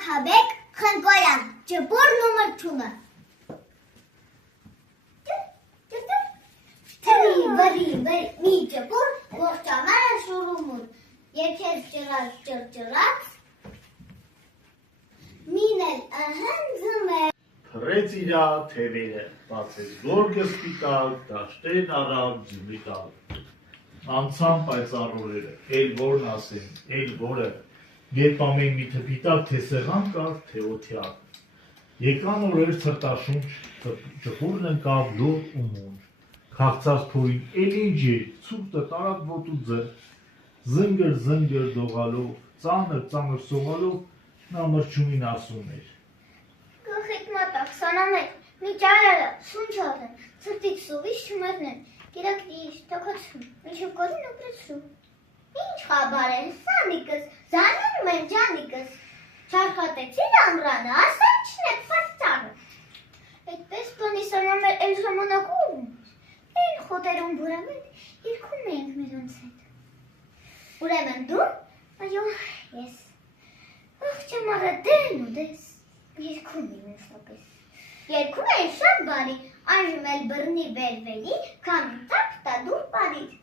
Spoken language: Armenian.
Աթաբեկ Խնկոյան, ճպոր նոմրչումը։ Թրի, վրի, մի ճպոր, ողջամարը շուրումուր, երկեզ ճրած, մինել ըհն Փռեց իրա թևերը, բացեց գորգը սպիտակ, դաշտեն առավ ձյունիկալ։ Անցան պայծառ օրերը, էլ որն ասեն, էլ որը, երբ ամեն մի թփիտակ թե սեղան կար, թե օթյակ։ Եկան օրեր ցրտաշունչ, ճպուրն ընկավ լուռ ու մունջ, քաղցած փորին էլ ինչ էր, ցուրտը տարավ ոտու ձեռ, զնգր դողալով, ծանր սողալով, նա մրջումին ասում էր. Գլխիք մատակ, սանամեկ, մի ճարալը, շունչ ատեն, ծրտից սովիշ չմերնեն, կիրակդիշ, տակացում, միջև կորին ապրեցում։ Ինչ խաբար են, սանիկս, զանանում են ջանիկս, չարխատեցին ամրանը, ասանչն է պարծանը։ Այդպես բանի սանամեր էլ ժամանակում, են խոտերում բուրամետ, երկում էինք մերոնց հետ։ Ուրեմն դու, այո, ես, աղջամարը դեն ու դես, երկում էին ուսապես։ Երկում էին շատ բարի, այժմ էլ բռնի վերվերի, քամին տակ տադուր բարիդ։